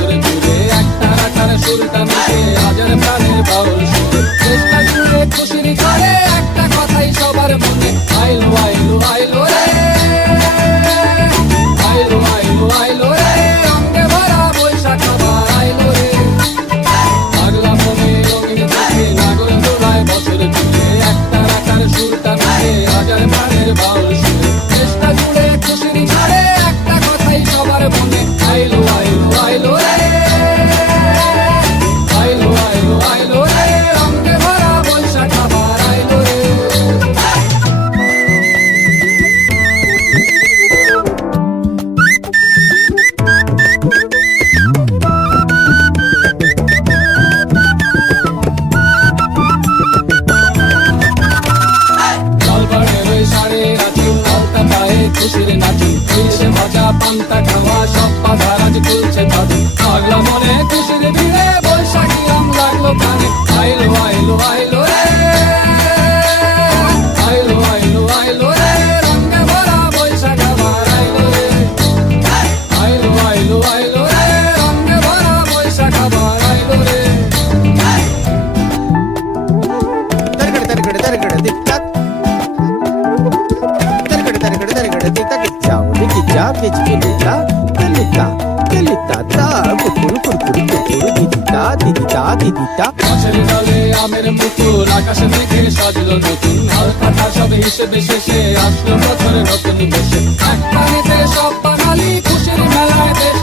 বছর জুড়ে একটা রাখার সুরটা মিশে হাজার প্রাণের বাউল সুরে দেশটা জুড়ে খুশির ঝড়ে একটা কথাই সবার মনে আইলো আইলো আইলো রে আইলো আইলো আইলো রে রঙে ভরা বৈশাখ আবার আইলো রে পাগলা মনে রঙিন চোখে নাগর দোলায় বছর জুড়ে একটা রাখার সুরটা মিশে হাজার প্রাণের বাউল সুরে দেশটা জুড়ে খুশির ঝড়ে একটা কথাই সবার মনে আইলো আইলো আইলো রে আইলো আইলো আইলো রে রঙে ভরা বৈশাখ আবার আইলো রে জলপাড়ের ওই সাড়ে রাতি আলতা পায়ে খুশির নাচি এসে ভাজা পান্তা খাওয়া সব বাধা রাজ তুলছে তাদের পাগলা মনে খুশির ভিড়ে বৈশাখী রং লাগলো প্রাণে আইলো আইলো আইলো রে আইলো আইলো আইলো রে রঙে ভরা বৈশাখ আবার আইলো রে আইলো আইলো আইলো রে রঙে ভরা বৈশাখ আবার আইলো রে Targada targada targada dik tak. Targada targada targada dik tak. Ciao dik ciao dik kelita kelita kelita ta kurkur kurkur kurkur didita didita didita. গাছের ডালে আমের মুকুর আকাশে মেঘে সাজলো নতুন হালকা সব হিসেবে শেষে আসলো বছর নতুন বেশে এক পানিতে সব বাঙালি খুশির মেলায় দেশ